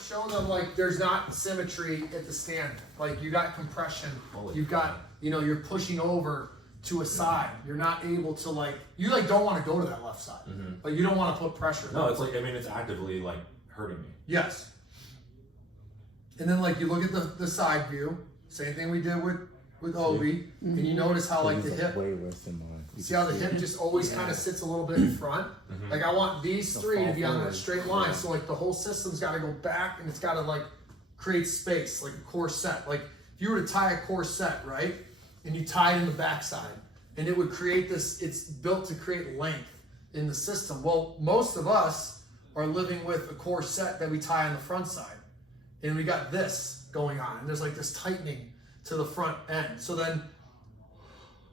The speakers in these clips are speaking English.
to show them like there's not symmetry at the stand. Like you got compression, you've got, you know, you're pushing over to a side. You're not able to like, you like don't want to go to that left side. Like you don't want to put pressure. No, it's like, I mean, it's actively like hurting me. Yes. And then like you look at the side view, same thing we did with Obi, and you notice how like the hip, way worse than mine. see how the hip just always kind of sits a little bit in front? Like I want these three to be on that straight line, so like the whole system's got to go back and it's got to like create space, like a corset. Like if you were to tie a corset, right, and you tie it in the backside, and it would create this, it's built to create length in the system. Well, most of us are living with a corset that we tie on the front side, and we got this going on, and there's like this tightening to the front end. So then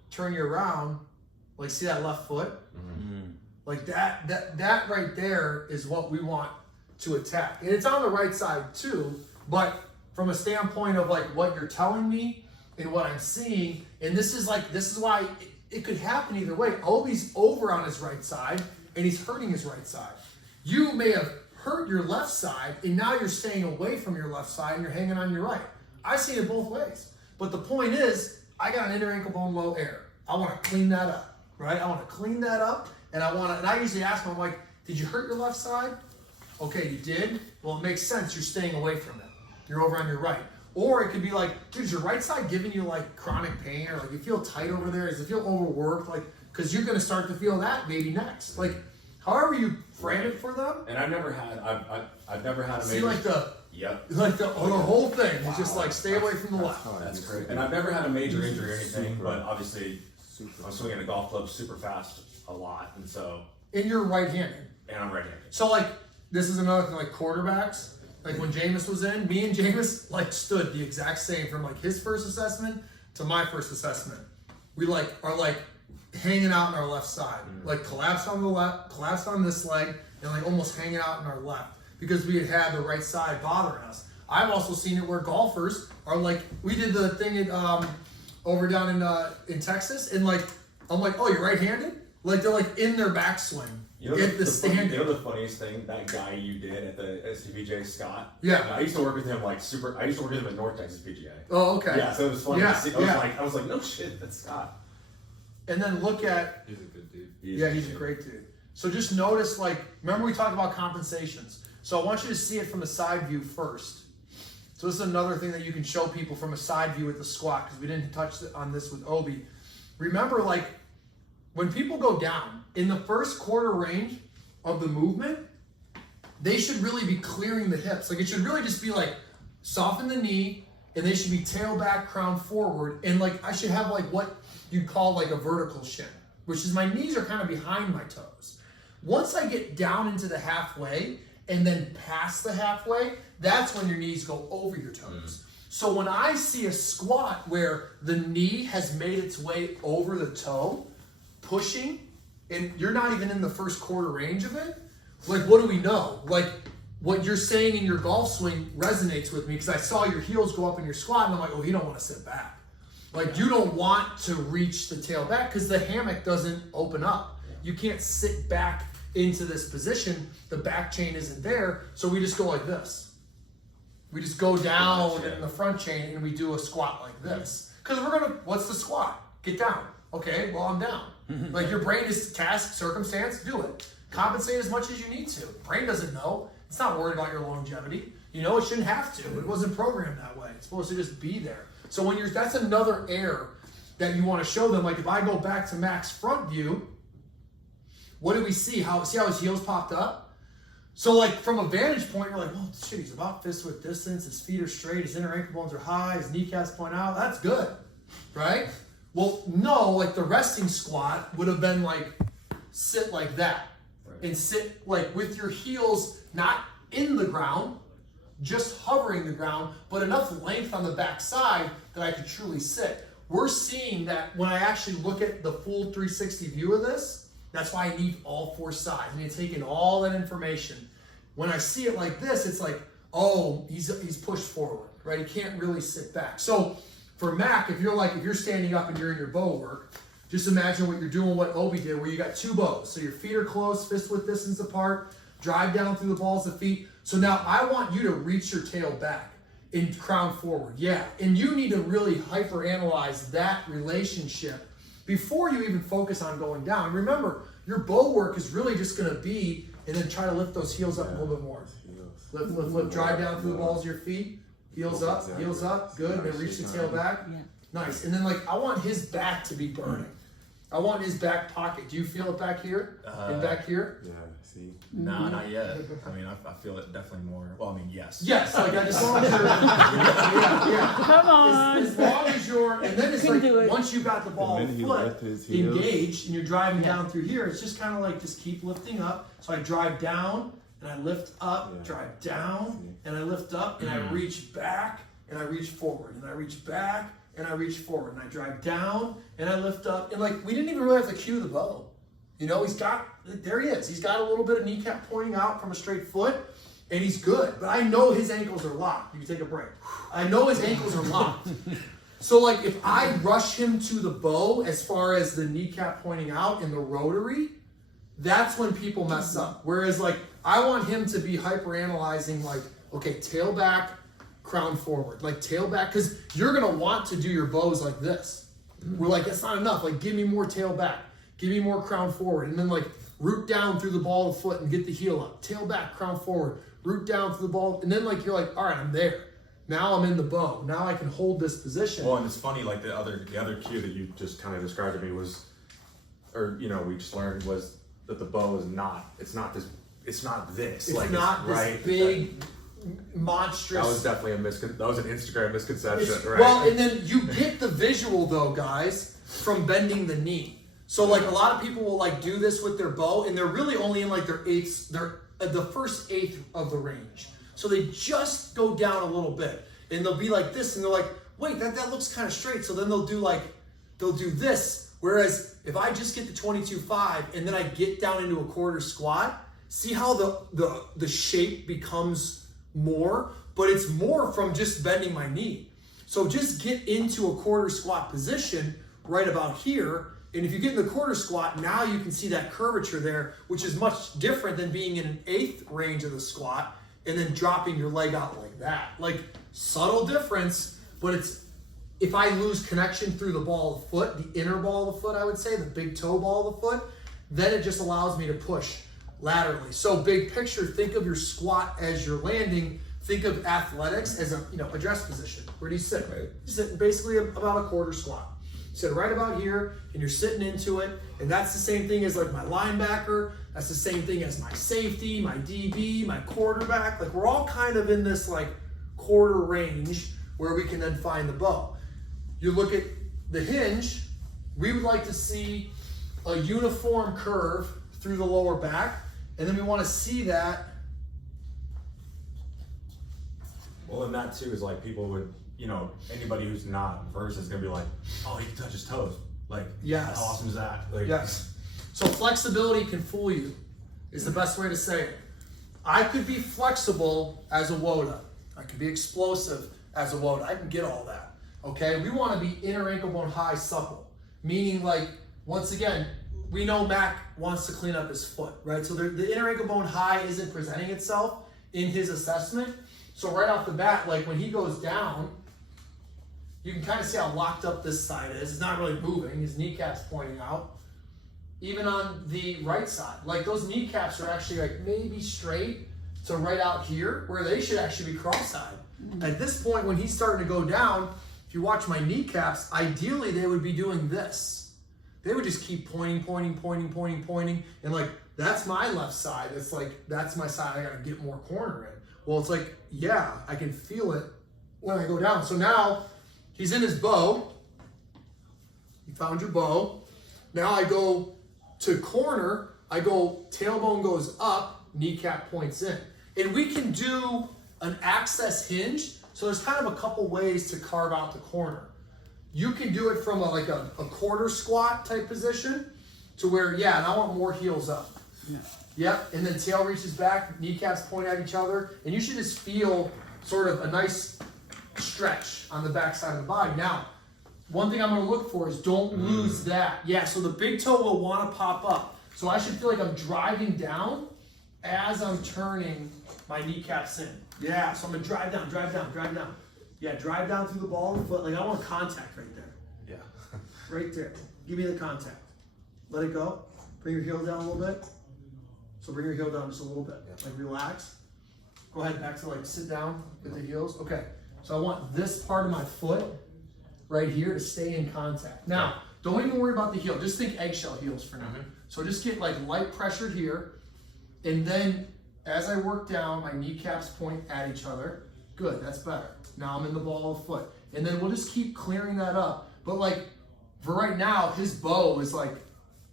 turn you around, like see that left foot? Like that right there is what we want to attack. And it's on the right side too, but from a standpoint of like what you're telling me and what I'm seeing, and this is why it could happen either way. Obi's over on his right side and he's hurting his right side. You may have hurt your left side and now you're staying away from your left side and you're hanging on your right. I've seen it both ways. But the point is, I got an inner ankle bone low air. I want to clean that up, right? I want to clean that up, and I usually ask them, I'm like, did you hurt your left side? Okay, you did? Well, it makes sense. You're staying away from it. You're over on your right. Or it could be like, dude, is your right side giving you like chronic pain, or like you feel tight over there? Does it feel overworked? Like, because you're going to start to feel that maybe next. Like, however you frame it for them. And I've never had a See, major. like the. Yep. Like the whole thing is just like stay away from the left. That's great. And I've never had a major injury or anything, but obviously I'm swinging a golf club super fast a lot, and so. And you're right-handed. And I'm right-handed. So like, this is another thing, like quarterbacks, like when Jameis was in, me and Jameis like stood the exact same from like his first assessment to my first assessment. We like are like hanging out on our left side, like collapsed on the left, collapsed on this leg, and like almost hanging out on our left, because we had the right side bothering us. I've also seen it where golfers are like, we did the thing at, over down in Texas, and like, I'm like, oh, you're right-handed? Like they're like in their backswing. You know, the stand. You know the funniest thing? That guy you did at the SCPJ, Scott. Yeah. I used to work with him like I used to work with him at North Texas PGA. Oh, okay. Yeah, so it was funny Yeah, to see. I was like, no shit, that's Scott. And then look at. He's a good dude. He's a great dude. So just notice, like, remember we talked about compensations. So I want you to see it from a side view first. So this is another thing that you can show people from a side view with the squat, because we didn't touch on this with Obi. Remember, like, when people go down, in the first quarter range of the movement, they should really be clearing the hips. Like, it should really just be like, soften the knee, and they should be tail back, crown forward, and like, I should have like what you call like a vertical shin, which is my knees are kind of behind my toes. Once I get down into the halfway and then past the halfway, that's when your knees go over your toes. So when I see a squat where the knee has made its way over the toe, pushing, and you're not even in the first quarter range of it, like what do we know? Like what you're saying in your golf swing resonates with me, because I saw your heels go up in your squat, and I'm like, oh, you don't want to sit back. Like you don't want to reach the tail back because the hammock doesn't open up. You can't sit back into this position. The back chain isn't there, so we just go like this. We just go down in the front chain and we do a squat like this. Because what's the squat? Get down. Okay, well, I'm down. Like your brain is task, circumstance, do it. Compensate as much as you need to. Brain doesn't know. It's not worried about your longevity. You know, it shouldn't have to. It wasn't programmed that way. It's supposed to just be there. So when that's another error that you want to show them. Like if I go back to Mac's front view, what do we see? See how his heels popped up? So like from a vantage point, you're like, oh shit, he's about fist width distance, his feet are straight, his inner ankle bones are high, his kneecaps point out. That's good, right? Well, no, like the resting squat would have been like sit like that, and sit like with your heels not in the ground, just hovering the ground, but enough length on the back side that I could truly sit. We're seeing that when I actually look at the full 360 view of this. That's why I need all four sides. I need to take in all that information. When I see it like this, it's like, oh, he's pushed forward, right? He can't really sit back. So for Mac, if you're standing up and you're in your bow work, just imagine what you're doing, what Obi did, where you got two bows. So your feet are close, fist width distance apart. drive down through the balls of feet. So now I want you to reach your tail back and crown forward. Yeah, and you need to really hyper analyze that relationship before you even focus on going down. Remember, your bow work is really just gonna be, and then try to lift those heels up a little bit more. Lift, lift, lift, drive down through the balls of your feet, heels up, good, then reach the tail back. Yeah. Nice, and then like, I want his back to be burning. I want his back pocket. Do you feel it back here? And back here? Yeah, see? Nah, not yet. I mean, I feel it definitely more. Well, I mean, yes. Yes, like I just want to make sure. Yeah. Come on. As long as you're, and then it's You can do like, it. once you got the ball minute he foot left his heels. engaged and you're driving down through here, it's just kind of like, just keep lifting up. So I drive down and I lift up, Yeah. drive down and I lift up and I reach back and I reach forward and I reach back and I reach forward and I drive down and I lift up. And like, we didn't even really have to cue the bow. You know, there he is. He's got a little bit of kneecap pointing out from a straight foot, and he's good. But I know his ankles are locked. You can take a break. I know his ankles are locked. So like, if I rush him to the bow as far as the kneecap pointing out in the rotary, that's when people mess up. Whereas like, I want him to be hyper analyzing like, okay, tail back, crown forward, like tail back, because you're gonna want to do your bows like this. We're like, that's not enough. Like, give me more tail back, give me more crown forward, and then like root down through the ball of the foot and get the heel up. Tail back, crown forward, root down through the ball, and then like you're like, all right, I'm there. Now I'm in the bow. Now I can hold this position. Well, and it's funny, like the other Cue that you just kind of described to me was, or you know, we just learned was that the bow is not. It's not this. It's not this. It's like, not this right? big, monstrous. That was definitely that was an Instagram misconception, right? Well, and then you get the visual though, guys, from bending the knee. So like a lot of people will like do this with their bow, and they're really only in like their eighths, they're at the first eighth of the range. So they just go down a little bit, and they'll be like this, and they're like, wait, that looks kind of straight. So then they'll do this. Whereas if I just get to 22.5 and then I get down into a quarter squat, see how the shape becomes more, but it's more from just bending my knee. So just get into a quarter squat position right about here. And if you get in the quarter squat, now you can see that curvature there, which is much different than being in an eighth range of the squat and then dropping your leg out like that. Like, subtle difference, but it's, if I lose connection through the ball of the foot, the inner ball of the foot, I would say, the big toe ball of the foot, then it just allows me to push laterally. So big picture, think of your squat as you're landing. Think of athletics as a dress position. Where do you sit? Right? You sit basically about a quarter squat. Sit right about here, and you're sitting into it. And that's the same thing as like my linebacker. That's the same thing as my safety, my DB, my quarterback. Like, we're all kind of in this like quarter range where we can then find the bow. You look at the hinge, we would like to see a uniform curve through the lower back, and then we want to see that. Well, and that too is like people would, anybody who's not versed is gonna be like, oh, he can touch his toes. Like, Yes. how awesome is that? Like, Yes. So flexibility can fool you, is the best way to say it. I could be flexible as a WOTA. I could be explosive as a WOTA. I can get all that. Okay, we want to be inner ankle bone high supple, meaning like, once again, we know Mac wants to clean up his foot, right? So the inner ankle bone high isn't presenting itself in his assessment. So right off the bat, like when he goes down, you can kind of see how locked up this side is. It's not really moving. His kneecap's pointing out. Even on the right side, like those kneecaps are actually like maybe straight to right out here, where they should actually be cross-eyed. At this point, when he's starting to go down, if you watch my kneecaps, ideally they would be doing this. They would just keep pointing, and like, that's my left side. It's like, that's my side I gotta get more corner in. Well, it's like, yeah, I can feel it when I go down. So now, he's in his bow. You found your bow. Now I go to corner, I go, tailbone goes up, kneecap points in. And we can do an access hinge. So there's kind of a couple ways to carve out the corner. You can do it from a quarter squat type position to where, yeah, and I want more heels up. Yeah. Yep, and then tail reaches back, kneecaps point at each other, and you should just feel sort of a nice stretch on the back side of the body. Now, one thing I'm gonna look for is don't lose that. Yeah, so the big toe will wanna pop up. So I should feel like I'm driving down, as I'm turning my kneecaps in. Yeah, so I'm gonna drive down, drive down, drive down. Yeah, drive down through the ball of the foot. Like I want contact right there. Yeah. Right there. Give me the contact. Let it go. Bring your heel down a little bit. So bring your heel down just a little bit. Yeah. Like relax. Go ahead back to like sit down with the heels. Okay. So I want this part of my foot right here to stay in contact. Now, don't even worry about the heel. Just think eggshell heels for now. So just get like light pressure here. And then as I work down, my kneecaps point at each other. Good, that's better. Now I'm in the ball of the foot. And then we'll just keep clearing that up. But like for right now, his bow is like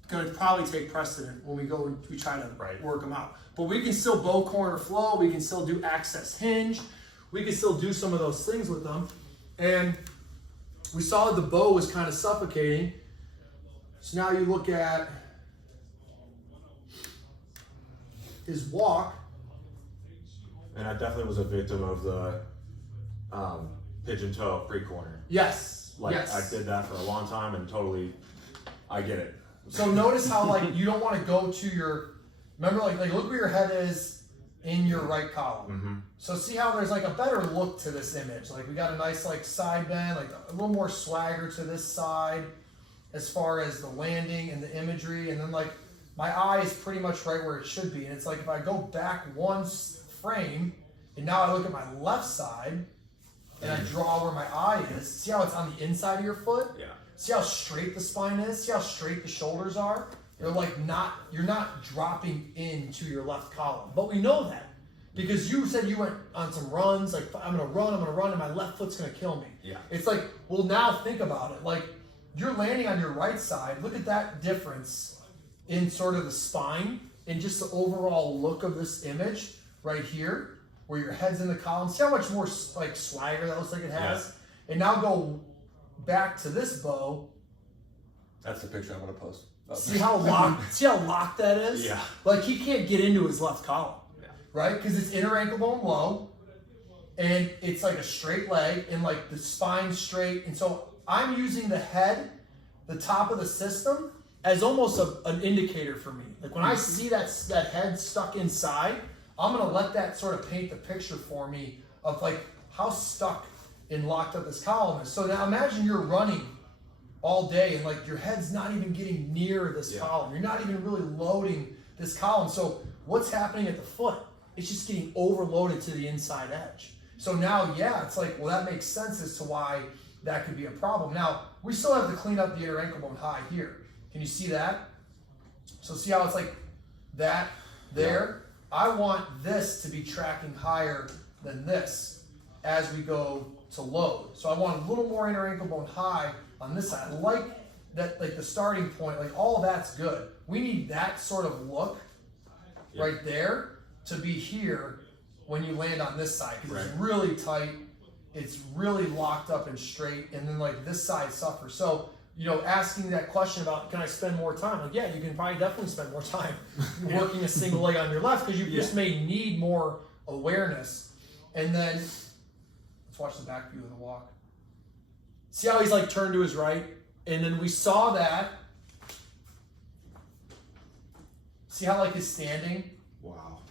gonna probably take precedent when we go and we try to work them out. But we can still bow corner flow, we can still do access hinge, we can still do some of those things with them. And we saw the bow was kind of suffocating. So now you look at his walk. And I definitely was a victim of the pigeon toe free corner. Yes. Like yes. I did that for a long time and totally, I get it. So notice how like you don't want to go to your, remember like look where your head is in your right column. So see how there's like a better look to this image. Like we got a nice like side bend, like a little more swagger to this side as far as the landing and the imagery. And then like my eye is pretty much right where it should be. And it's like if I go back one frame and now I look at my left side and I draw where my eye is, see how it's on the inside of your foot? Yeah. See how straight the spine is? See how straight the shoulders are? They're like you're not dropping into your left column. But we know that because you said you went on some runs, like I'm gonna run, and my left foot's gonna kill me. Yeah. It's like, well now think about it. Like you're landing on your right side. Look at that difference in sort of the spine and just the overall look of this image right here, where your head's in the column. See how much more like swagger that looks like it has? Yeah. And now go back to this bow. That's the picture I'm gonna post. See how locked that is? Yeah. Like he can't get into his left column. Yeah. Right? Because it's inner ankle bone low, and it's like a straight leg, and like the spine straight. And so I'm using the head, the top of the system, as almost an indicator for me. Like when I see that head stuck inside, I'm gonna let that sort of paint the picture for me of like how stuck and locked up this column is. So now imagine you're running all day and like your head's not even getting near this column. You're not even really loading this column. So what's happening at the foot? It's just getting overloaded to the inside edge. So now, it's like, well, that makes sense as to why that could be a problem. Now, we still have to clean up the inner ankle bone high here. Can you see that? So see how it's like that there? Yeah. I want this to be tracking higher than this as we go to load. So I want a little more inner ankle bone high on this side. I like that, like the starting point, like all of that's good. We need that sort of look right there to be here when you land on this side, because it's really tight, it's really locked up and straight, and then like this side suffers. So, asking that question about, can I spend more time? Like, yeah, you can probably definitely spend more time working a single leg on your left, because you just may need more awareness. And then, let's watch the back view of the walk. See how he's like turned to his right? And then we saw that. See how like his standing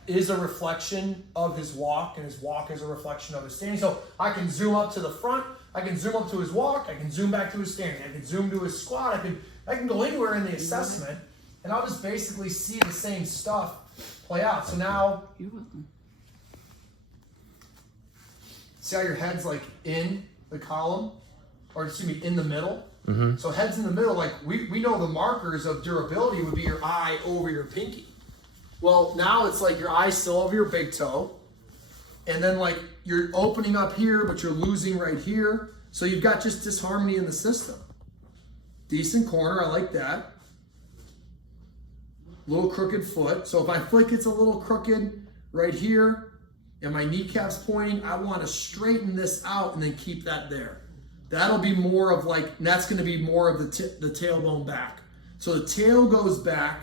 is a reflection of his walk, and his walk is a reflection of his standing. So I can zoom up to the front, I can zoom up to his walk, I can zoom back to his standing, I can zoom to his squat, I can go anywhere in the assessment, and I'll just basically see the same stuff play out. So now, see how your head's like in the column, or excuse me, in the middle? Mm-hmm. So head's in the middle, like we know the markers of durability would be your eye over your pinky. Well, now it's like your eye's still over your big toe, and then like you're opening up here, but you're losing right here. So you've got just disharmony in the system. Decent corner, I like that. Little crooked foot. So if my foot gets a little crooked right here, and my kneecap's pointing, I want to straighten this out and then keep that there. That'll be more of like, and that's going to be more of the tailbone back. So the tail goes back,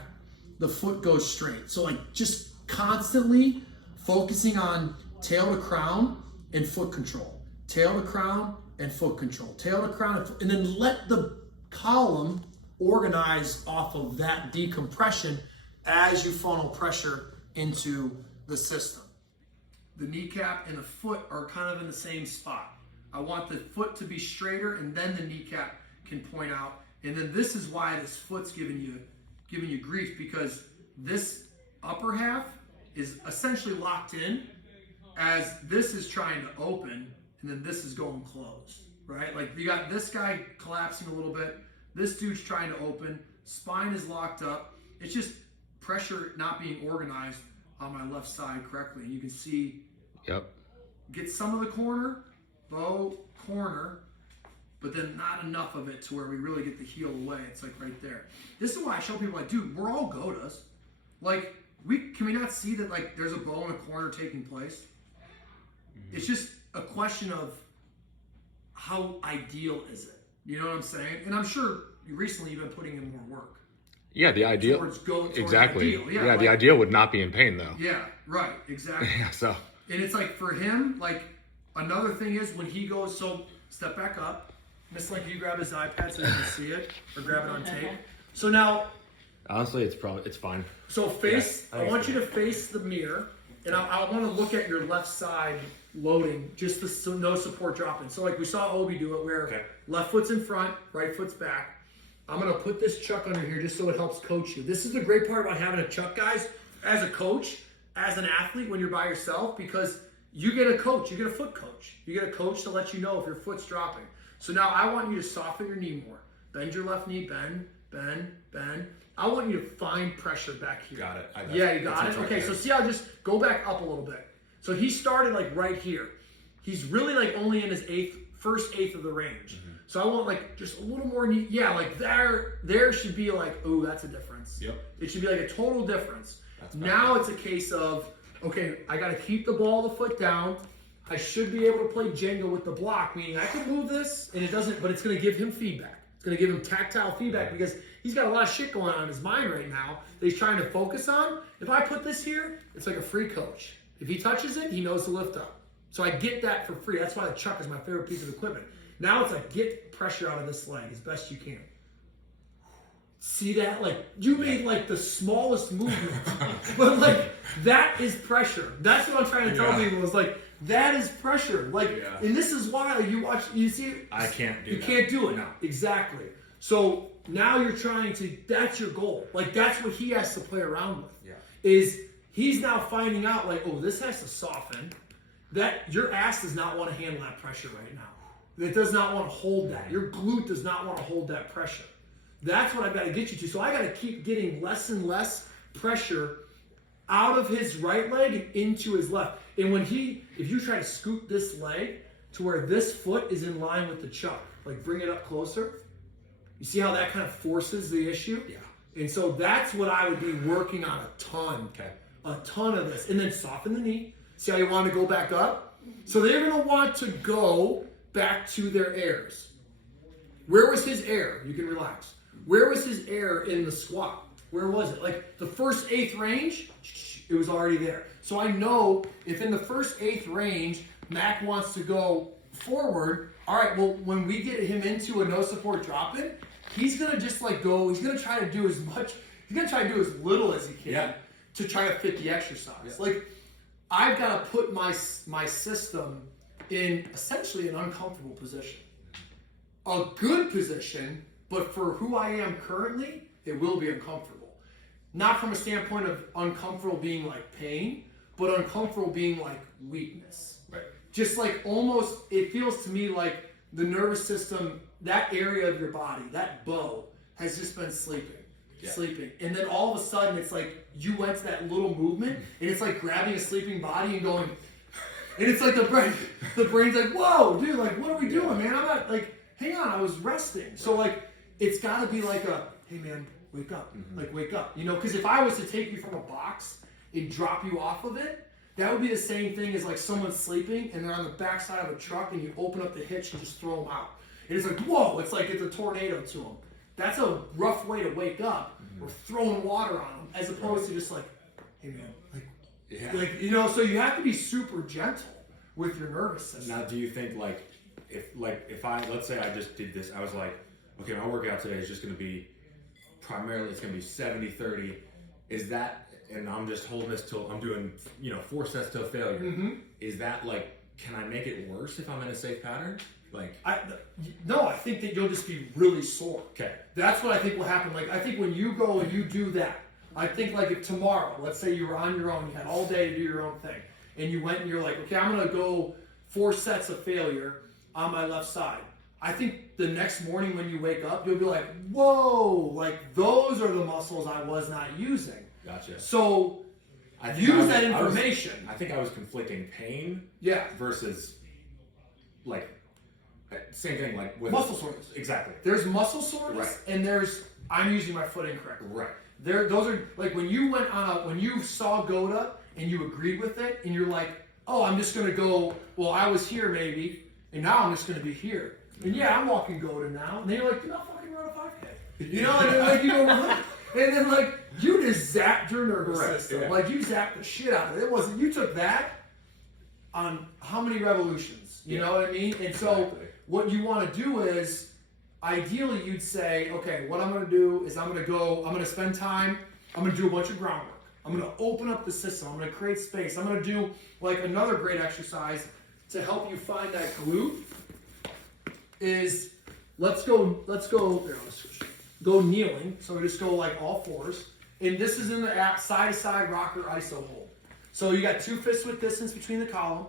the foot goes straight. So like just constantly focusing on tail to crown and foot control. Tail to crown and foot control. Tail to crown and then let the column organize off of that decompression as you funnel pressure into the system. The kneecap and the foot are kind of in the same spot. I want the foot to be straighter, and then the kneecap can point out. And then this is why this foot's giving you grief, because this upper half is essentially locked in as this is trying to open, and then this is going closed, right? Like you got this guy collapsing a little bit, this dude's trying to open, spine is locked up. It's just pressure not being organized on my left side correctly. And you can see, get some of the corner, bow, corner, but then not enough of it to where we really get the heel away. It's like right there. This is why I show people, like, dude, we're all GOATAs. Like, can we not see that, like, there's a bow in a corner taking place? It's just a question of how ideal is it? You know what I'm saying? And I'm sure recently you've been putting in more work. Yeah, the ideal. Towards Exactly. ideal. Yeah, the ideal would not be in pain though. Yeah, right, exactly. Yeah, so. And it's like for him, like another thing is when he goes, so step back up. Miss Link, you grab his iPad so you can see it, or grab it on tape. So now, Honestly, it's fine. so face, I want you to face the mirror, and I want to look at your left side loading, just the no support drop in. So like we saw Obi do it, where left foot's in front, right foot's back. I'm gonna put this chuck under here just so it helps coach you. This is the great part about having a chuck, guys, as a coach, as an athlete when you're by yourself, because you get a coach, you get a foot coach. You get a coach to let you know if your foot's dropping. So now I want you to soften your knee more. Bend your left knee, bend, bend, bend. I want you to find pressure back here. Got it. Yeah, you got it? Okay, so see how just go back up a little bit. So he started like right here. He's really like only in his first eighth of the range. So I want like just a little more knee. Yeah, like there should be like, ooh, that's a difference. Yep. It should be like a total difference. Now it's a case of, okay, I got to keep the ball of the foot down. I should be able to play Jenga with the block, meaning I can move this and it doesn't, but it's going to give him feedback. It's going to give him tactile feedback because he's got a lot of shit going on in his mind right now that he's trying to focus on. If I put this here, it's like a free coach. If he touches it, he knows to lift up. So I get that for free. That's why the chuck is my favorite piece of equipment. Now it's like, get pressure out of this leg as best you can. See that? Like, you made like the smallest movement. But like, that is pressure. That's what I'm trying to tell people is like, that is pressure. Like, and this is why you see. I can't do You can't do it. No. Exactly. So now you're trying to, that's your goal. Like, that's what he has to play around with. Yeah. Is he's now finding out like, oh, this has to soften. That your ass does not want to handle that pressure right now. It does not want to hold that. Your glute does not want to hold that pressure. That's what I've got to get you to. So I got to keep getting less and less pressure out of his right leg into his left. And when if you try to scoot this leg to where this foot is in line with the chuck, like bring it up closer, you see how that kind of forces the issue? Yeah. And so that's what I would be working on a ton. Okay. A ton of this. And then soften the knee. See how you want to go back up? So they're going to want to go back to their airs. Where was his air? You can relax. Where was his air in the squat? Where was it? Like the first eighth range, it was already there. So I know if in the first eighth range, Mac wants to go forward, all right, well, when we get him into a no support drop in, he's going to just like go, he's going to try to do as much, he's going to try to do as little as he can to try to fit the exercise. Yeah. Like, I've got to put my system in essentially an uncomfortable position. A good position, but for who I am currently, it will be uncomfortable. Not from a standpoint of uncomfortable being like pain, but uncomfortable being like weakness. Right. Just like almost, it feels to me like the nervous system, that area of your body, that bow, has just been sleeping. And then all of a sudden it's like you went to that little movement and it's like grabbing a sleeping body and going, and it's like the brain's like, whoa, dude, like what are we doing, man? I'm not like, hang on, I was resting. So like, it's gotta be like a, hey man, wake up, like wake up, you know? Because if I was to take you from a box and drop you off of it, that would be the same thing as like someone sleeping and they're on the backside of a truck and you open up the hitch and just throw them out. And it's like, whoa, it's like it's a tornado to them. That's a rough way to wake up. We're throwing water on them as opposed to just like, hey man, like you know. So you have to be super gentle with your nervous system. Now, do you think if I let's say I just did this, I was like, okay, my workout today is just going to be primarily it's going to be 70-30. Is that and I'm just holding this till I'm doing, 4 sets to a failure. Mm-hmm. Is that like, can I make it worse if I'm in a safe pattern? Like, No, I think that you'll just be really sore. okay. That's what I think will happen. Like, I think when you go and you do that, I think like if tomorrow, let's say you were on your own, you had all day to do your own thing, and you went and you're like, okay, I'm gonna go 4 sets of failure on my left side. I think the next morning when you wake up, you'll be like, whoa, like those are the muscles I was not using. Gotcha. So I think use that information. I think I was conflicting pain Yeah. versus like same thing like with Muscle soreness. Exactly. There's muscle soreness Right. and there's I'm using my foot incorrectly. Right. Those are like when you went on when you saw GOATA and you agreed with it and you're like, oh, I'm just gonna go. Well, I was here maybe, and now I'm just gonna be here. And yeah, I'm walking GOATA now. And then you're like, dude, I'll fucking run a 5K. You know, and then like you go, and then like you just zapped your nervous Right, system. yeah. Like you zapped the shit out of it. It wasn't. You took that on how many revolutions? You know what I mean? And so Exactly. what you want to do is, ideally, you'd say, okay, what I'm going to do is I'm going to spend time, I'm going to do a bunch of groundwork. I'm going to open up the system. I'm going to create space. I'm going to do like another great exercise to help you find that glute is let's go kneeling. So we just go like all fours. And this is in the app side to side rocker iso hold. So you got 2 fists width distance between the column,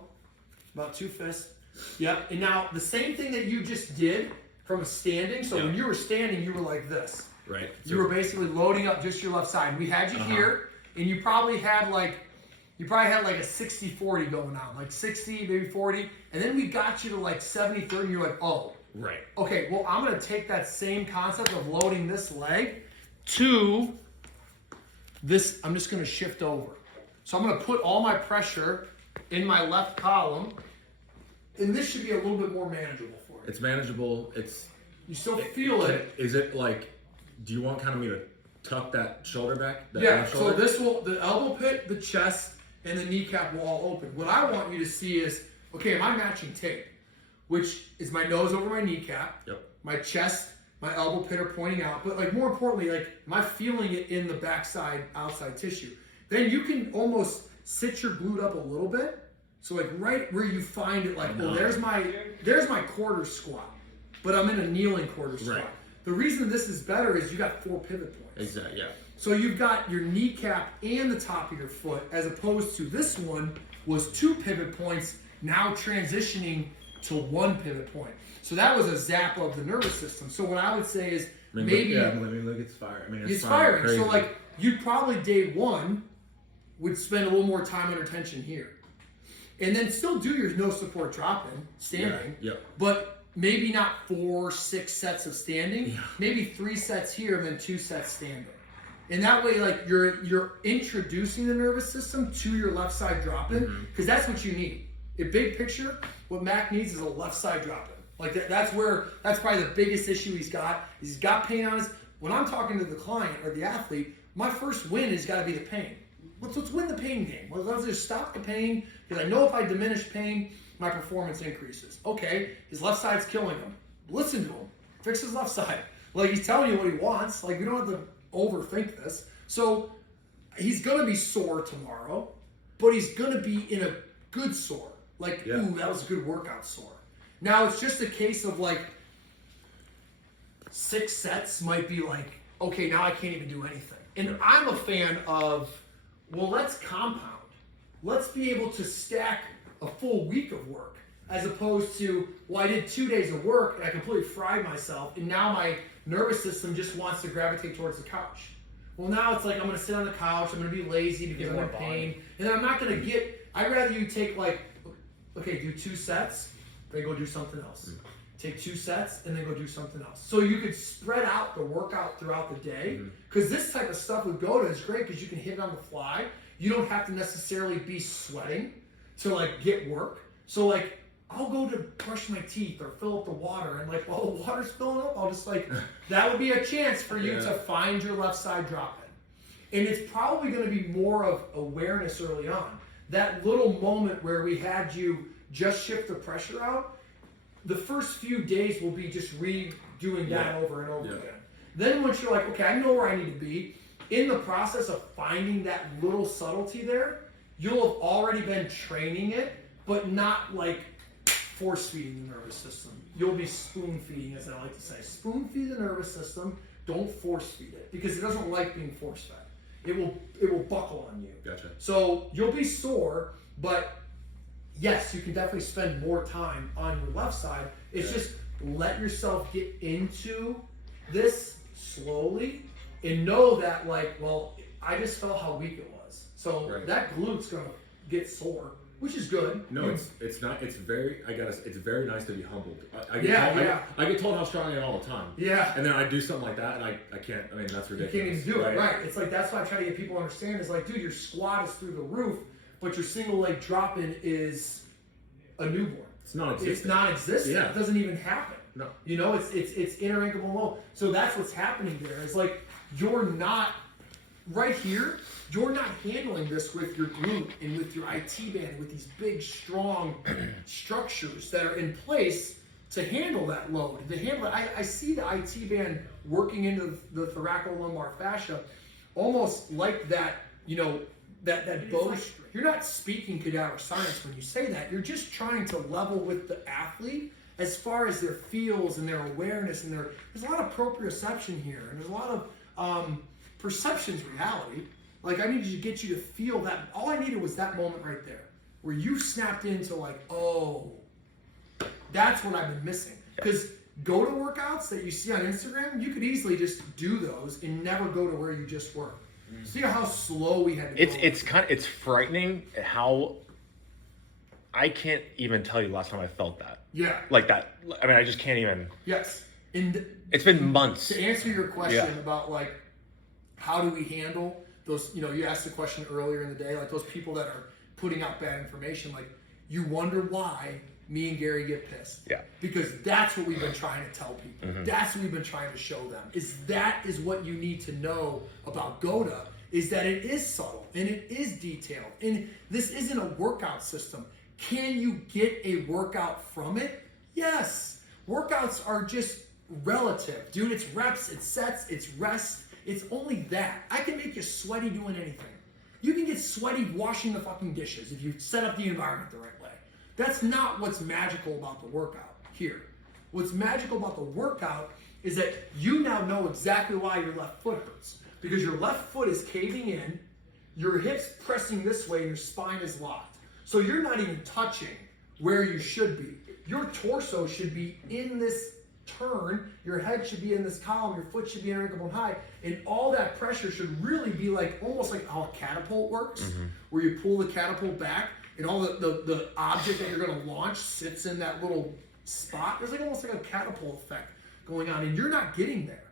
about 2 fists. Yep. And now the same thing that you just did from a standing. So when you were standing, you were like this. Right. You were basically loading up just your left side. We had you here, and you probably had like a 60-40 going on, like 60, maybe 40, and then we got you to like 70-30, and you're like, oh, Right. okay, well, I'm going to take that same concept of loading this leg to this. I'm just going to shift over. So I'm going to put all my pressure in my left column, and this should be a little bit more manageable for you. It's manageable. You still feel it. Is it like? Do you want kind of me to tuck that shoulder back? That Yeah, left so shoulder? the elbow pit, the chest, and the kneecap will all open. What I want you to see is, okay, am I matching tape? Which is my nose over my kneecap, Yep. my chest, my elbow pit are pointing out, but like more importantly, like am I feeling it in the backside, outside tissue? Then you can almost sit your glute up a little bit. So like right where you find it, like, oh, there's my quarter squat, but I'm in a kneeling quarter squat. Right. The reason this is better is you got 4 pivot points. Exactly. Yeah. So you've got your kneecap and the top of your foot, as opposed to this one was 2 pivot points, now transitioning to 1 pivot point. So that was a zap of the nervous system. So what I would say is maybe look, it's fire. I mean, it's firing. crazy. So like you probably day 1 would spend a little more time under tension here, and then still do your no support drop in standing. Yeah. But maybe not 4-6 sets of standing. Maybe 3 sets here and then 2 sets standing. And that way, like you're introducing the nervous system to your left side drop in, because that's what you need. In big picture, what Mac needs is a left side drop in. Like that's probably the biggest issue he's got. He's got pain on his. When I'm talking to the client or the athlete, my first win has got to be the pain. Let's win the pain game. Let's just stop the pain, because I know if I diminish pain, my performance increases. Okay, his left side's killing him. Listen to him. Fix his left side. Like he's telling you what he wants. Like we don't have to overthink this. So he's gonna be sore tomorrow, but he's gonna be in a good sore. Like, ooh, that was a good workout sore. Now it's just a case of like 6 sets might be like, okay, now I can't even do anything. And I'm a fan of, well, let's compound. Let's be able to stack a full week of work, as opposed to, well, I did 2 days of work and I completely fried myself, and now my nervous system just wants to gravitate towards the couch. Well, now it's like I'm going to sit on the couch, I'm going to be lazy because I'm in pain, and then I'm not going to get. I'd rather you take like, okay, do 2 sets, then go do something else. Take 2 sets and then go do something else. So you could spread out the workout throughout the day, because this type of stuff with GOATA is great because you can hit it on the fly. You don't have to necessarily be sweating to like get work. So like I'll go to brush my teeth or fill up the water, and like while the water's filling up, I'll just like, that would be a chance for you to find your left side drop in. And it's probably going to be more of awareness early on. That little moment where we had you just shift the pressure out, the first few days will be just redoing that over and over again. Then once you're like, okay, I know where I need to be, in the process of finding that little subtlety there, you'll have already been training it, but not like force feeding the nervous system. You'll be spoon feeding, as I like to say. Spoon feed the nervous system. Don't force feed it because it doesn't like being force fed. It will buckle on you. Gotcha. So you'll be sore, but yes, you can definitely spend more time on your left side. It's just let yourself get into this slowly and know that, like, well, I just felt how weak it was. So that glute's gonna get sore, which is good. No, it's not. It's very. It's very nice to be humbled. I get told how strong I am all the time. Yeah. And then I do something like that, and I can't. I mean, that's ridiculous. You can't even do it. Right. It's like that's why I try to get people to understand. Is like, dude, your squat is through the roof, but your single leg drop in is a newborn. It's non-existent. It's non-existent. Yeah. It doesn't even happen. No. You know, it's inner ankle low. So that's what's happening there. It's like you're not right here. You're not handling this with your glute and with your IT band, with these big, strong structures that are in place to handle that load. To handle it. I see the IT band working into the thoracolumbar fascia, almost like that. You know, that bow. You're not speaking cadaver science when you say that. You're just trying to level with the athlete as far as their feels and their awareness and there's a lot of proprioception here, and there's a lot of perception's reality. Like, I needed to get you to feel that. All I needed was that moment right there where you snapped into like, oh, that's what I've been missing. Because GOATA workouts that you see on Instagram, you could easily just do those and never go to where you just were. See how slow we had to go. It's frightening how I can't even tell you the last time I felt that. Yeah. Like that. I mean, I just can't even. Yes. And it's been months. To answer your question about like, how do we handle those, you know, you asked the question earlier in the day, like those people that are putting out bad information, like you wonder why me and Gary get pissed. Yeah. Because that's what we've been trying to tell people. Mm-hmm. That's what we've been trying to show them. That is what you need to know about GOATA, is that it is subtle and it is detailed. And this isn't a workout system. Can you get a workout from it? Yes. Workouts are just relative. Dude, it's reps, it's sets, it's rest. It's only that. I can make you sweaty doing anything. You can get sweaty washing the fucking dishes if you set up the environment the right way. That's not what's magical about the workout here. What's magical about the workout is that you now know exactly why your left foot hurts. Because your left foot is caving in, your hips pressing this way, and your spine is locked. So you're not even touching where you should be. Your torso should be in this turn, your head should be in this column, your foot should be in ankle bone high, and all that pressure should really be like almost like how a catapult works, where you pull the catapult back and all the object that you're going to launch sits in that little spot. There's like almost like a catapult effect going on, and you're not getting there.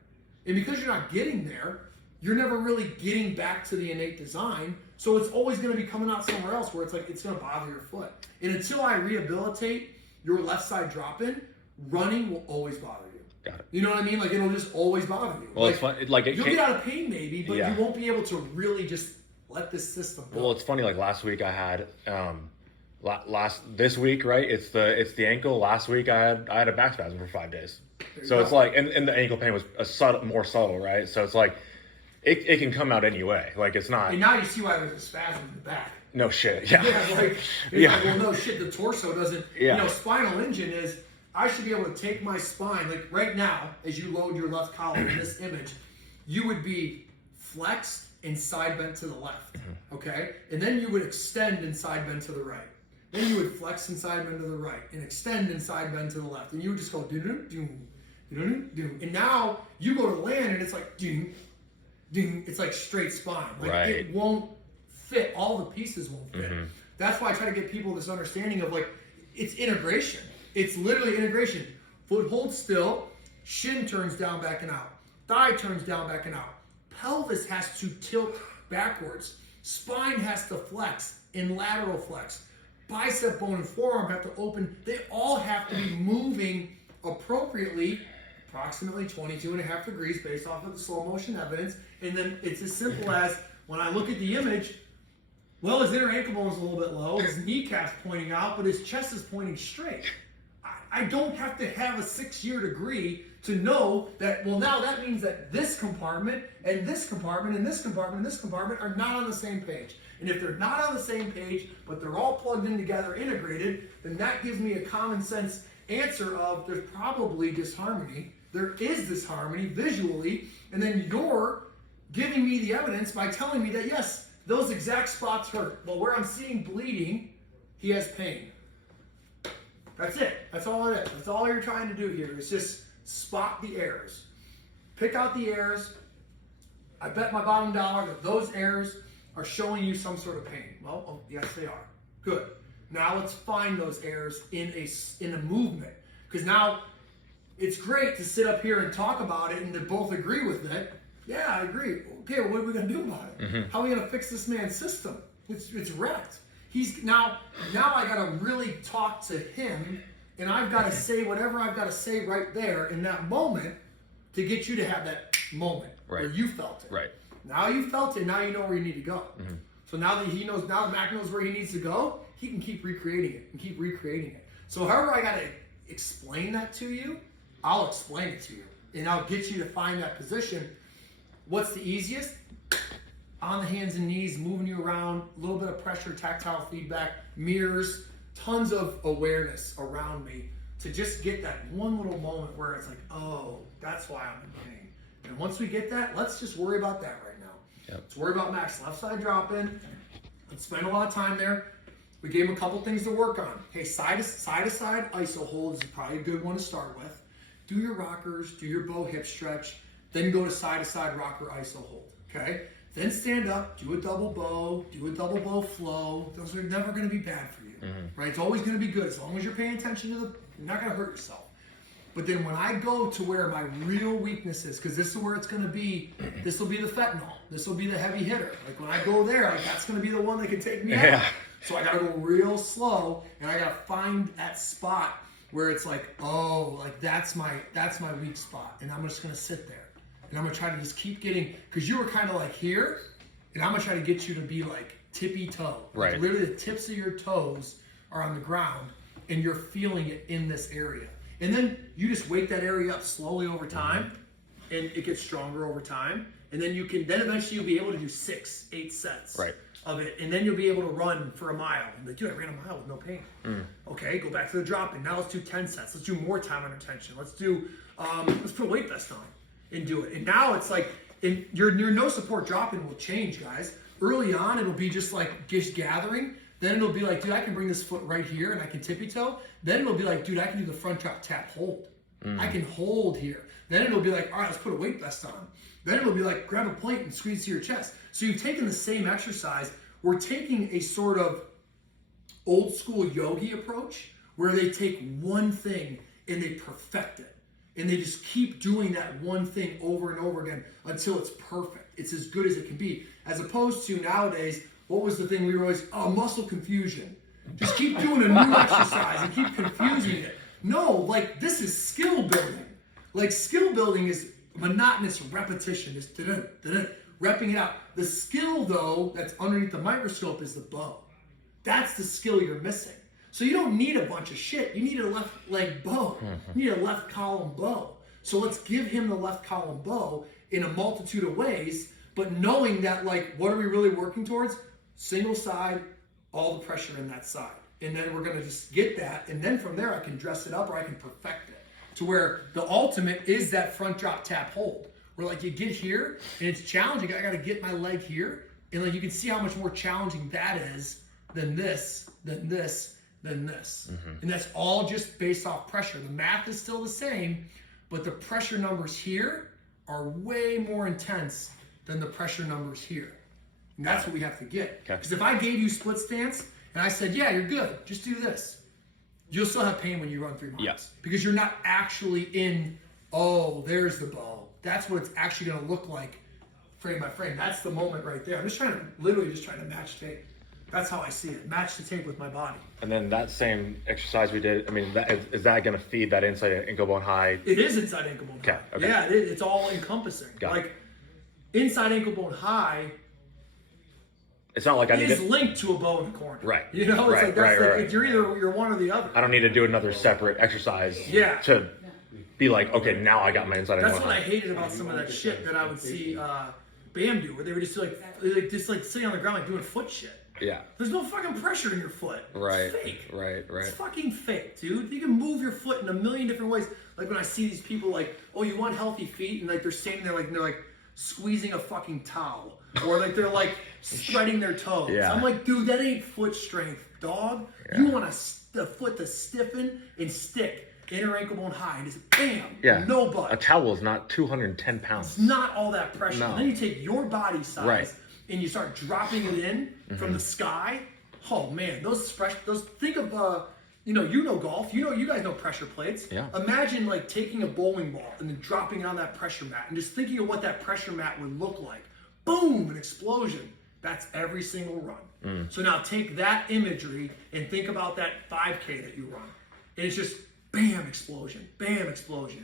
And because you're not getting there, you're never really getting back to the innate design, so it's always going to be coming out somewhere else where it's like it's going to bother your foot. And until I rehabilitate your left side drop-in, running will always bother you. Got it. You know what I mean? Like, it'll just always bother you. Well, like, it's fun. Like, you'll get out of pain maybe, but you won't be able to really just let this system go. Well, it's funny. Like last week, I had this week, right? It's the ankle. Last week, I had a back spasm for 5 days. So it's like, and the ankle pain was more subtle, right? So it's like, it can come out anyway. Like, it's not. And now you see why there's a spasm in the back. No shit. Yeah. Like, like, well, no shit. The torso doesn't. Yeah. You know, spinal engine is. I should be able to take my spine, like right now, as you load your left column in this image, you would be flexed and side bent to the left, okay? And then you would extend and side bend to the right. Then you would flex and side bend to the right, and extend and side bend to the left. And you would just go doo-doo, doom, doo-doo, doom. And now you go to land, and it's like doom, doom. It's like straight spine. Like it won't fit. All the pieces won't fit. That's why I try to get people this understanding of like, it's integration. It's literally integration. Foot holds still, shin turns down, back and out. Thigh turns down, back and out. Pelvis has to tilt backwards. Spine has to flex and lateral flex. Bicep bone and forearm have to open. They all have to be moving appropriately, approximately 22.5 degrees based off of the slow motion evidence. And then it's as simple as, when I look at the image, well, his inner ankle bone is a little bit low, his kneecap's pointing out, but his chest is pointing straight. I don't have to have a 6-year degree to know that, well, now that means that this compartment and this compartment and this compartment and this compartment are not on the same page. And if they're not on the same page, but they're all plugged in together, integrated, then that gives me a common sense answer of there's probably disharmony. There is disharmony visually, and then you're giving me the evidence by telling me that, yes, those exact spots hurt. Well, where I'm seeing bleeding, he has pain. That's it. That's all it is. That's all you're trying to do here is just spot the errors. Pick out the errors. I bet my bottom dollar that those errors are showing you some sort of pain. Well, oh, yes, they are. Good. Now let's find those errors in a movement. Because now it's great to sit up here and talk about it and to both agree with it. Yeah, I agree. Okay, well, what are we going to do about it? Mm-hmm. How are we going to fix this man's system? It's wrecked. He's now I got to really talk to him, and I've got to say whatever I've got to say right there in that moment to get you to have that moment where you felt it. Right. Now you felt it. Now you know where you need to go. Mm-hmm. So now that Mac knows where he needs to go, he can keep recreating it and keep recreating it. So however I got to explain that to you, I'll explain it to you, and I'll get you to find that position. What's the easiest? On the hands and knees, moving you around, a little bit of pressure, tactile feedback, mirrors, tons of awareness around me to just get that one little moment where it's like, oh, that's why I'm in pain. And once we get that, let's just worry about that right now. Yep. Let's worry about Mac's left side drop in. Let's spend a lot of time there. We gave him a couple things to work on. Hey, side to side ISO holds is probably a good one to start with. Do your rockers, do your bow hip stretch, then go to side rocker ISO hold, okay? Then stand up, do a double bow flow. Those are never gonna be bad for you, right? It's always gonna be good as long as you're paying attention to you're not gonna hurt yourself. But then when I go to where my real weakness is, because this is where it's gonna be, this will be the fentanyl, this will be the heavy hitter. Like when I go there, like that's gonna be the one that can take me out. So I gotta go real slow, and I gotta find that spot where it's like, oh, like that's my weak spot, and I'm just gonna sit there. And I'm gonna try to just keep getting, because you were kind of like here, and I'm gonna try to get you to be like tippy toe. Right. Like literally the tips of your toes are on the ground, and you're feeling it in this area. And then you just wake that area up slowly over time, and it gets stronger over time. And then then eventually you'll be able to do 6-8 sets of it. And then you'll be able to run for a mile. And like, dude, I ran a mile with no pain. Okay, go back to the drop-in. Now let's do 10 sets. Let's do more time under tension. Let's put a weight vest on and do it. And now it's like, your no support drop-in will change, guys. Early on, it'll be just like gathering. Then it'll be like, dude, I can bring this foot right here and I can tippy toe. Then it'll be like, dude, I can do the front drop tap hold. I can hold here. Then it'll be like, all right, let's put a weight vest on. Then it'll be like, grab a plate and squeeze to your chest. So you've taken the same exercise. We're taking a sort of old school yogi approach where they take one thing and they perfect it. And they just keep doing that one thing over and over again until it's perfect. It's as good as it can be. As opposed to nowadays, what was the thing we were always, muscle confusion. Just keep doing a new exercise and keep confusing it. No, like this is skill building. Like skill building is monotonous repetition, just repping it out. The skill though that's underneath the microscope is the bow. That's the skill you're missing. So you don't need a bunch of shit. You need a left leg bow. You need a left column bow. So let's give him the left column bow in a multitude of ways, but knowing that like, what are we really working towards? Single side, all the pressure in that side. And then we're gonna just get that, and then from there I can dress it up or I can perfect it. To where the ultimate is that front drop tap hold. Where like you get here, and it's challenging, I gotta get my leg here, and like you can see how much more challenging that is than this, than this, than this. And that's all just based off pressure. The math is still the same, but the pressure numbers here are way more intense than the pressure numbers here. And that's what we have to get. Because if I gave you split stance and I said, yeah, you're good, just do this, you'll still have pain when you run 3 miles. Yes. Because you're not actually in, oh, there's the bow. That's what it's actually going to look like frame by frame. That's the moment right there. I'm just literally trying to match tape. That's how I see it. Match the tape with my body. And then that same exercise we did, I mean, is that going to feed that inside ankle bone high? It is inside ankle bone high. Okay. Yeah, it is. It's all encompassing. Like inside ankle bone high. It's not like I need to linked to a bow in the corner. Right. You know, it's like that's you're one or the other. I don't need to do another separate exercise. Yeah. To be like, okay, now I got my inside That's ankle what I high. hated about some of that shit that I would see Bam do, where they would just like sitting on the ground like doing foot shit. Yeah. There's no fucking pressure in your foot. Right. It's fake. Right. It's fucking fake, dude. You can move your foot in a million different ways. Like when I see these people like, oh, you want healthy feet, and like they're standing there like they're like squeezing a fucking towel, or like they're like spreading their toes. Yeah. I'm like, dude, that ain't foot strength, dog. Yeah. You want the foot to stiffen and stick. Inner ankle bone high, and just bam, Yeah. no butt. A towel is not 210 pounds. It's not all that pressure. No. And then you take your body size Right. and you start dropping it in from the sky. Oh man, those think of you know golf. You guys know pressure plates. Yeah. Imagine like taking a bowling ball and then dropping it on that pressure mat and just thinking of what that pressure mat would look like. Boom, an explosion. That's every single run. So now take that imagery and think about that 5K that you run. And it's just bam, explosion,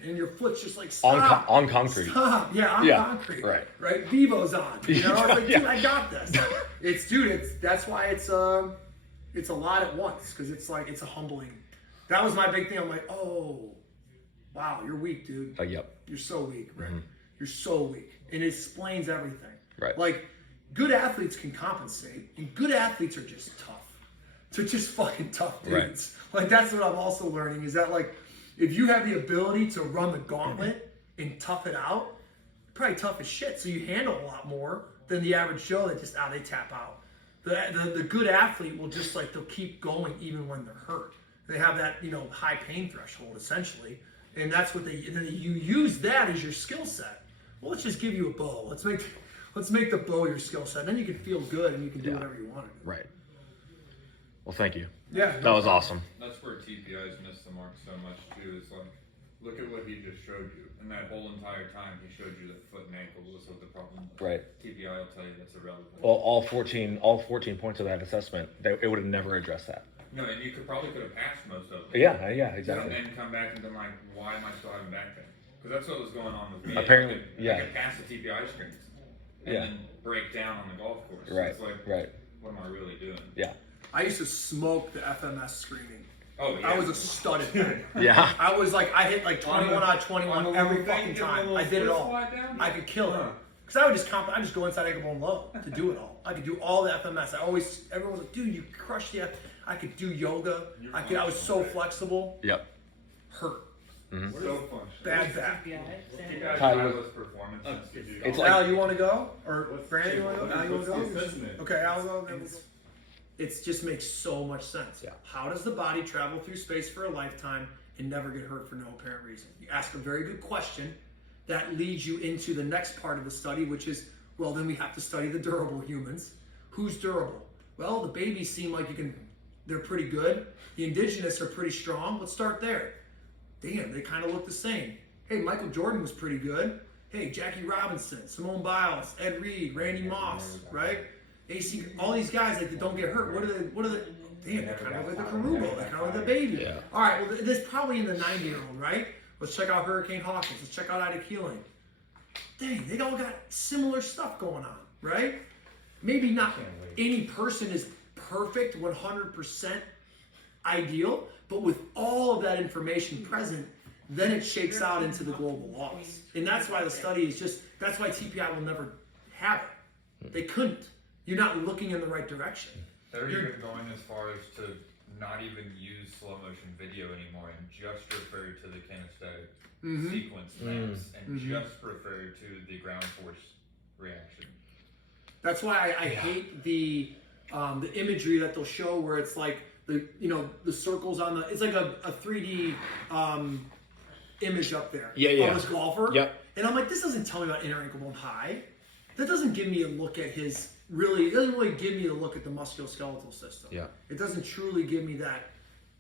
and your foot's just like stop, on concrete. Stop. Yeah, on concrete. Right. Vivo's on. You know, I was like, dude, I got this. That's why it's a lot at once, because it's like it's a humbling. That was my big thing. I'm like, oh, wow, you're weak, dude. Yep. You're so weak, right? You're so weak, and it explains everything. Right. Like, good athletes can compensate, and good athletes are just tough. They're just fucking tough dudes. Right. Like, that's what I'm also learning, is that, like, if you have the ability to run the gauntlet and tough it out, you're probably tough as shit, so you handle a lot more than the average Joe that just, they tap out. The good athlete will just, like, they'll keep going even when they're hurt. They have that, high pain threshold, essentially, and that's what you use that as your skill set. Well, let's just give you a bow. Let's make the bow your skill set. And then you can feel good and you can do whatever you want to do. Right. Well, thank you. Yeah. That was awesome. That's where TPIs miss the mark so much too. Is like, look at what he just showed you, and that whole entire time he showed you that foot and ankle was what the problem was. Right. TPI will tell you that's irrelevant. Well, all 14 points of that assessment, it would have never addressed that. No, and you could have passed most of them. Yeah, exactly. And come back and been like, why am I still having back pain? Because that's what was going on with me. Apparently, I could pass the TPI screens and then break down on the golf course. Right. It's like, what am I really doing? Yeah. I used to smoke the FMS screening. Oh, yeah. I was a stud at that. Yeah. I was like, I hit like 21 out of 21 every fucking time. I did it all. Down? I could kill it. Because I would just go inside ankle bone low to do it all. I could do all the FMS. Everyone was like, dude, you crushed the I could do yoga. I was so flexible. Yep. Hurt. So fun. Bad back. Performance. It's Al, like, you want to go? Or Brandon, you want to go? Al, you want to go? Assessment. Okay, I'll go. It just makes so much sense. Yeah. How does the body travel through space for a lifetime and never get hurt for no apparent reason? You ask a very good question that leads you into the next part of the study, which is, well, then we have to study the durable humans. Who's durable? Well, the babies seem like they're pretty good. The indigenous are pretty strong. Let's start there. Damn, they kind of look the same. Hey, Michael Jordan was pretty good. Hey, Jackie Robinson, Simone Biles, Ed Reed, Randy Moss, right? AC, all these guys that don't get hurt. What are the? Damn, they're kind of like the Karubo. They're kind of like the baby. Yeah. All right, well, this probably in the 90-year-old, right? Let's check out Hurricane Hawkins. Let's check out Ida Keeling. Dang, they all got similar stuff going on, right? Maybe not any person is perfect, 100% ideal, but with all of that information present, then it shakes out into the global laws. And that's why the study is that's why TPI will never have it. They couldn't. You're not looking in the right direction. They're even going as far as to not even use slow motion video anymore and just refer to the kinesthetic sequence maps and just refer to the ground force reaction. That's why I hate the imagery that they'll show where it's like the circles on it's like a 3D image up there of this golfer. Yep. And I'm like, this doesn't tell me about inner ankle bone high. That doesn't give me a look at it doesn't really give me a look at the musculoskeletal system. Yeah. It doesn't truly give me that,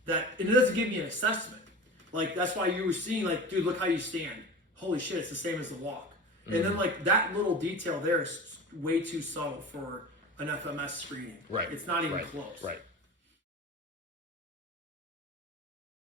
and it doesn't give me an assessment. Like, that's why you were seeing, like, dude, look how you stand. Holy shit, it's the same as the walk. And then, like, that little detail there is way too subtle for an FMS screening. Right. It's not even close. Right.